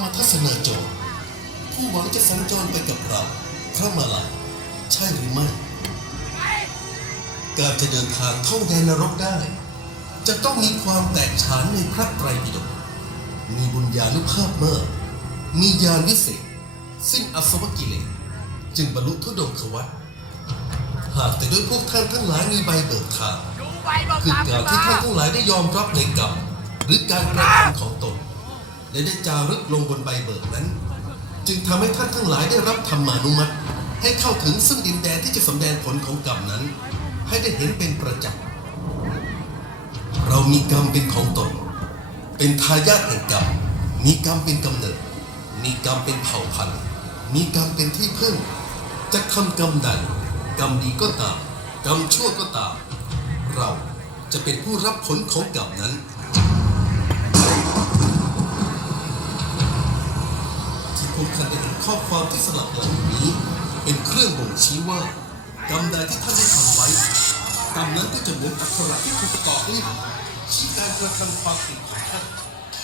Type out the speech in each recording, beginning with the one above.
รมทัศนาจรผู้หวังจะสัญจรไปกับเราพระมาลัยใช่หรือไม่ การจะเดินทางท่องแดนนรกได้ จะต้องมีความแตกฉานในพระไตรปิฎกมีบุญญาณุภาพมาก มีญาณวิเศษ สิ้นอสวกิเลสจึงบรรลุทุดงควัตหากแต่ด้วยพวกท่านทั้งหลายมีใบเบิกทางดูใบบอกคือตามการที่ท่านทั้งหลายได้ยอมรับในกรรมหรือการกระทำของตน และได้จารึกลงบนใบเบิกนั้น จึงทำให้ท่านทั้งหลายได้รับธรรมานุมัติ ให้เข้าถึงซึ่งดินแดนที่จะสำแดงผลของกรรมนั้น ให้ได้เห็นเป็นประจักษ์เรามีกรรมเป็นของตน เป็นทายาทแห่งกรรมมีกรรมเป็นกำเนิด มีกรรมเป็นเผ่าพันธุ์ มีกรรมเป็นที่พึ่ง จะทำกรรมใดกรรมดีก็ตาม กรรมชั่วก็ตาม เราจะเป็นผู้รับผลของกรรมนั้น ที่พวกท่านได้เห็นข้อความที่สลับเหล่านี้ เป็นเครื่องบ่งชี้ว่ากรรมใดที่ท่านได้ทำไว้กรรมนั้นก็จะเหมือนอักขระที่ถูกตอกลิ่มชี้การกระทำความผิดของท่าน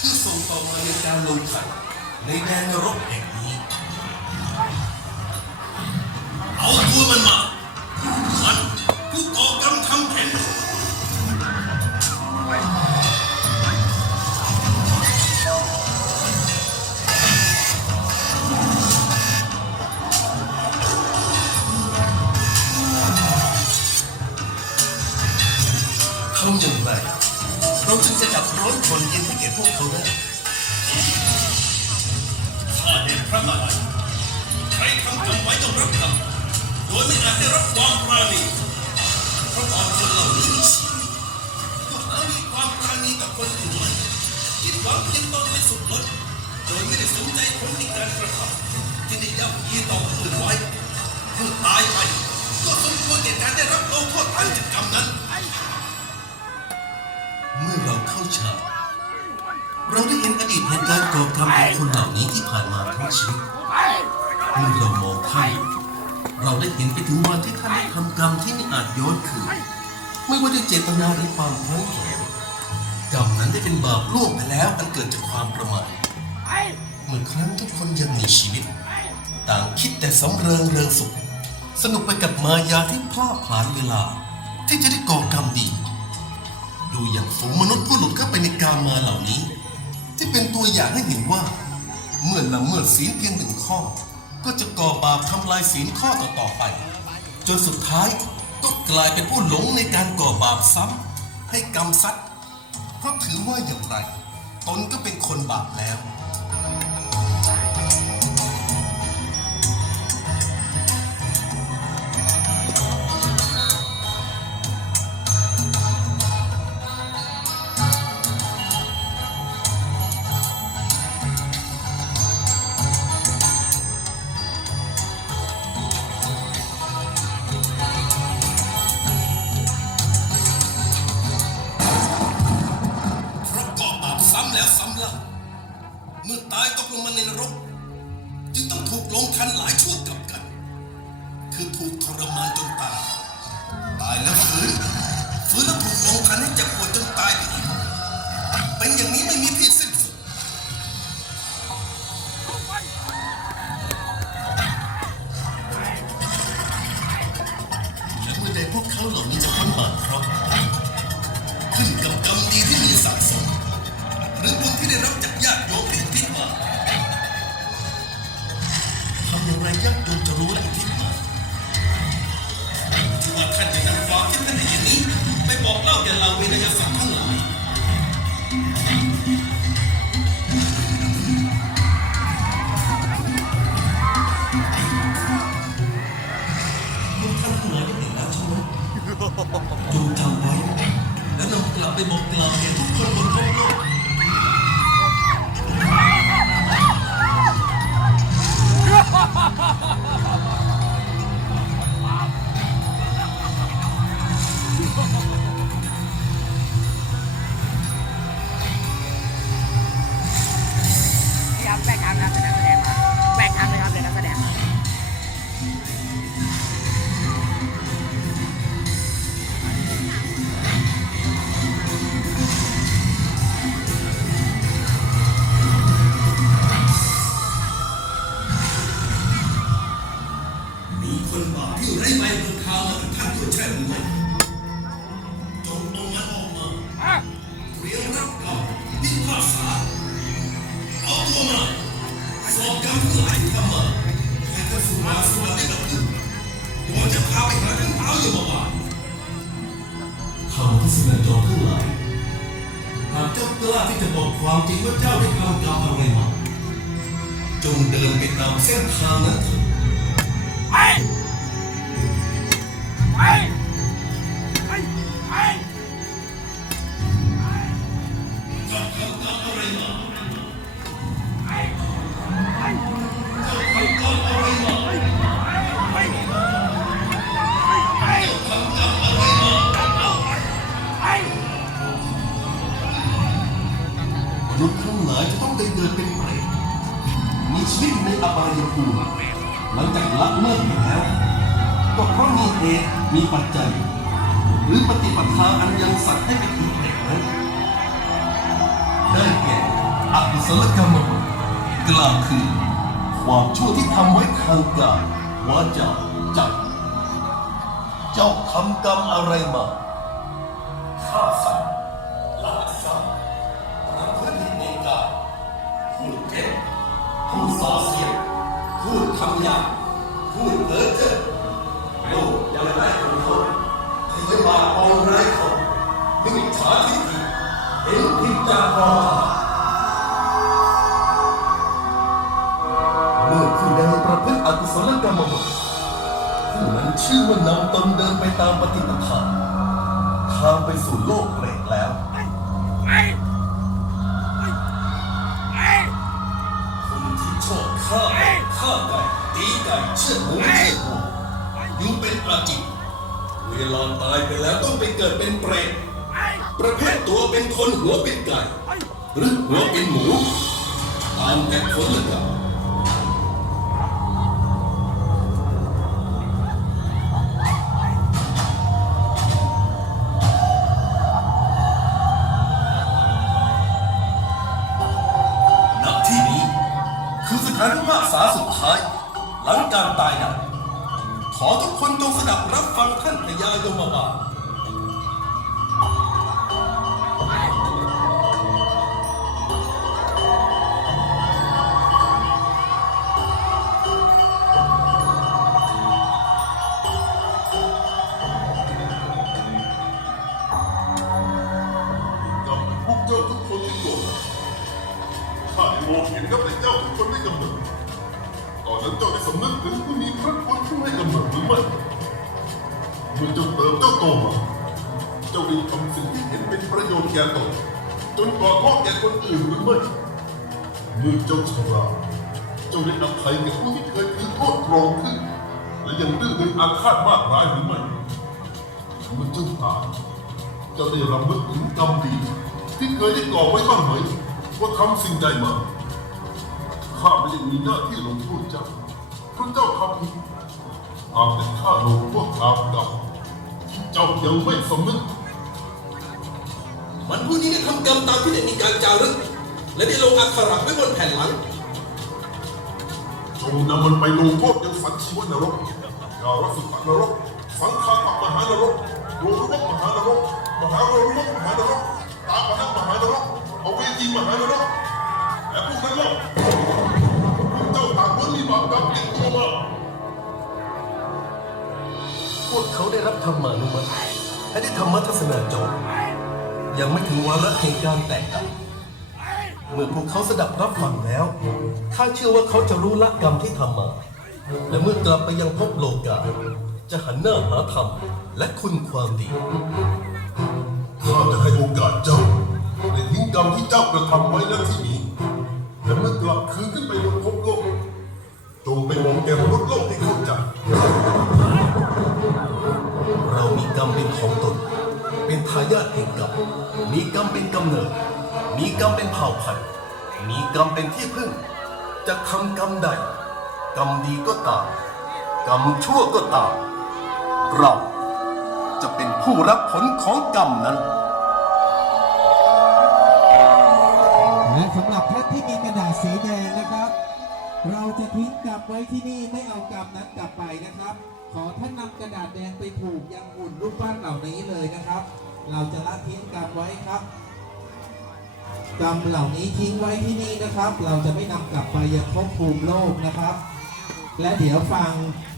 ที่ส่งต่อมาในการลงขันในแดนนรกแห่งนี้ เอาตัวมันมา ทำอย่างไรเราจึงจะดับร้อนทนเย็นให้แก่พวกเขาได้ข้าเด่นพระมาใครทำกรรมไว้ต้องรับกรรมโดยไม่อาจได้รับความปราณีเพราะตอนคนเหล่านี้มีชีวิตก็หามีความปราณีต่อคนอื่นไม่คิดหวังเพียงตนในสุดลดโดยไม่ได้สนใจผลในการกระทำที่ได้ย่ำยีต่อคนอื่นไว้เมื่อตายไปก็สมควรแก่การได้รับลงโทษทางจิตกรรมนั้น เมื่อเราเข้าฉากเราได้เห็นอดีตแห่งการก่อกรรมของคนเหล่านี้ที่ผ่านมาทั้งชีวิตเมื่อเรามองท่านเราได้เห็นไปถึงวันที่ท่านได้ทำกรรมที่ไม่อาจย้อนคืนไม่ว่าด้วยเจตนาหรือความพลั้งเผลอกรรมนั้นได้เป็นบาปล่วงไปแล้วอันเกิดจากความประมาทเมื่อครั้งทุกคนยังมีชีวิต ต่างคิดแต่สำเริงเริงสุข สนุกไปกับมายาที่พลาดผลาญเวลา ที่จะได้ก่อ ในกามมาเหล่านี้ ที่เป็นตัวอย่างให้เห็นว่า เมื่อละเมิดศีลเพียงหนึ่งข้อ ก็จะก่อบาปทำลายศีลข้อต่อๆไป จนสุดท้ายก็กลายเป็นผู้หลงในการก่อบาปซ้ำให้กรรมซัดเพราะถือว่าอย่างไร ตนก็เป็นคนบาปแล้ว ต้อง อย่างไรญาติโยมจะรู้และอุทิศมาที่ว่าท่านจะนำความที่ท่านได้ยินนี้ ไปบอกเล่าแก่เราเวนยสัตว์ทั้งหลายพวกท่านทั้งหลายได้แล้วใช่ไหมจงจำไว้และนำกลับไปบอกกล่าวแก่ แบกทางนะครับแนักแสดงมาแบกทางเลยครับเลยนักแสดงมามีคนบอกที่อยู่ในใบของเขาท่านผู้ช่วยผม ที่จะบอกความจริงว่าเจ้าได้ทำกรรมอะไรมาจงเดินไปตามเส้นทางนั้นเถิดไปไปไป อบายภูมิหลังจากละเลิกไปแล้ว ก็เพราะมีเหตุมีปัจจัย หรือปฏิปทาอันยังสัตว์ให้เป็นเปรตนั้นได้แก่อกุศลกรรมบทกล่าวคือ ความชั่วที่ทำไว้ทางกายวาจาใจเจ้าทำกรรมอะไรมาฆ่าสัตว์ลักทรัพย์ประพฤติในกายพูดเท็จ พูดส่อเสียดพูดคำหยาบพูดเพ้อเจ้อโลกยังไร้คนคนเคยมาปองไร้คนมิจฉาทิฏฐิเห็นผิดจากรองเมื่อผู้ใดประพฤติอกุศลกรรมบทผู้นั้นชื่อว่านำตนเดินไปตามปฏิปทาทางไปสู่โลกเปรตแล้ว ข้าฆ่าไก่ตีไก่เชื่อดหมูเชื่อดวัวอยู่เป็นอาจิตเวลาตายไปแล้วต้องไปเกิดเป็นเปรตประเภทตัวเป็นคนหัวเป็นไก่ หรือหัวเป็นหมูตามแต่คนละกัน หลังการตายดับขอทุกคนจงสดับรับฟังท่านพญายมบาลกับพวกเจ้าทุกคนที่โกรธข้าได้มองเห็นกับแต่เจ้าทุกคนได้กำเนิด อนนั้นเจ้าได้สำนึกถึงผู้มีพระคุณที่ให้กำเนิดหรือไม่เมื่อเจ้าเติบเจ้าโตมาเจ้าได้ทำสิ่งที่เห็นเป็นประโยชน์แก่ตนจนก่อข้อแก่คนอื่นหรือไม่เมื่อเจ้าชราเจ้าได้อภัยแก่ผู้ที่เคยถือโทษโกรงขึ้นและยังดื้อดึงอาฆาตมากร้ายหรือไม่เมื่อเจ้าตายเจ้าได้รำลึกถึงกรรมดี ที่เคยได้ก่อไว้บ้างไหมว่าทำสิ่งใดมา ข้าไม่ได้มีหน้าที่ลงโทษเจ้าเพราะเจ้าทำผิดหากแต่ข้าลงโทษตามกรรมที่เจ้ายังไม่สำนึกมันผู้นี้ได้ทำกรรมตามที่ได้มีการจารึก และได้ลงอักขระไว้บนแผ่นหลังจงนำมันไปลงโทษยังสันชีวนรกยารัสุขนรก สังฆาปมหานรกโรรุกมหานรก มหาโรรุกมหานรกตาปนักมหานรกเอาเวจีมหานรกและพวกนั้นล่า วมาพวกเขาได้รับธรรมานุมัติและได้ธรรมทัศนาจบยังไม่ถึงวาระแห่งการแตกกันเมื่อพวกเขาสดับรับฟังแล้วข้าเชื่อว่าเขาจะรู้ละกรรมที่ทำมา และเมื่อกลับไปยังภพโลกา จะหันหน้าหาธรรมและคุณความดี ข้าจะให้โอกาสเจ้าในทิ้งกรรมที่เจ้ากระทำไว้ณที่นี้และเมื่อกลับคืนขึ้นไปบนภพ โลกจงไปมองแก่มนุษย์โลกให้เข้าใจเรามีกรรมเป็นของตน เป็นทายาทแห่งกรรม มีกรรมเป็นกำเนิด มีกรรมเป็นเผ่าพันธุ์ มีกรรมเป็นที่พึ่ง จะทำกรรมใด กรรมดีก็ตาม กรรมชั่วก็ตาม เราจะเป็นผู้รับผลของกรรมนั้น เราจะทิ้งกลับไว้ที่นี่ไม่เอากลับนั้นกลับไปนะครับ ขอท่านนำกระดาษแดงไปผูกยังหุ่นรูปปั้นเหล่านี้เลยนะครับ เราจะละทิ้งกลับไว้ครับกรรมเหล่านี้ทิ้งไว้ที่นี่นะครับ เราจะไม่นำกลับไปยังภพภูมิโลกนะครับ และเดี๋ยวฟัง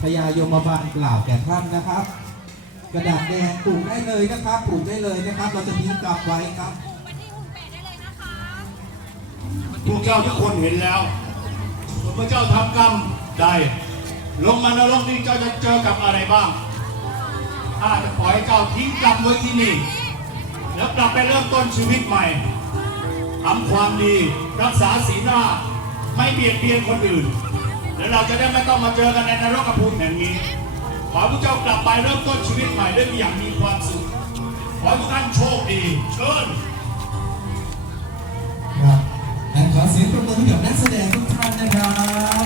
พญายมบาลกล่าวแก่ท่านนะครับ กระดาษแดงปลูกได้เลยนะครับปลูกได้เลยนะครับ เราจะทิ้งกลับไว้ครับไปที่หุ่นเป็ดได้เลยนะคะพวกเจ้าทุกคนเห็นแล้ว พระเจ้าทำกรรมใด ลงมานรกนี้เจ้าจะเจอกับอะไรบ้างถ้าจะปล่อยให้เจ้าทิ้งกลับไว้ที่นี่ แล้วกลับไปเริ่มต้นชีวิตใหม่ทำความดีรักษาศีลหน้า ไม่เบียดเบียนคนอื่น แล้วเราจะได้ไม่ต้องมาเจอกันในนรกภูมิแห่งนี้ ขอพระเจ้ากลับไปเริ่มต้นชีวิตใหม่ได้อย่างมีความสุข ขอทุกท่านโชคดีเชิญครับและขอเสียงปรบมือให้กับนักแสดง Donna.